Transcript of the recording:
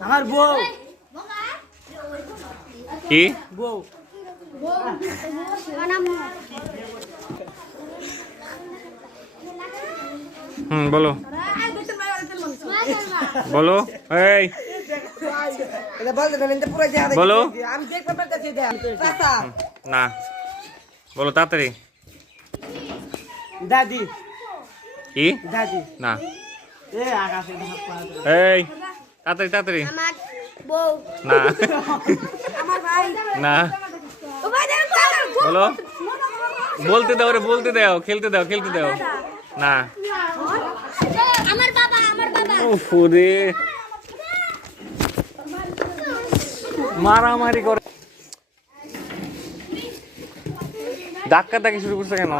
আমার বউ কি বউ বলো বলো এই বলো না বলো তাড়াতাড়ি দাদি কি দাদি না এ আকাশে এই তাড়াতাড়ি তাড়াতাড়ি আমার বউ না আমার ভাই না বলো বলতে দাও রে বলতে দাও খেলতে দাও খেলতে দাও না আমার বাবা উফ রে মারামারি করে ধাক্কা ধাক্কি শুরু করছে কেন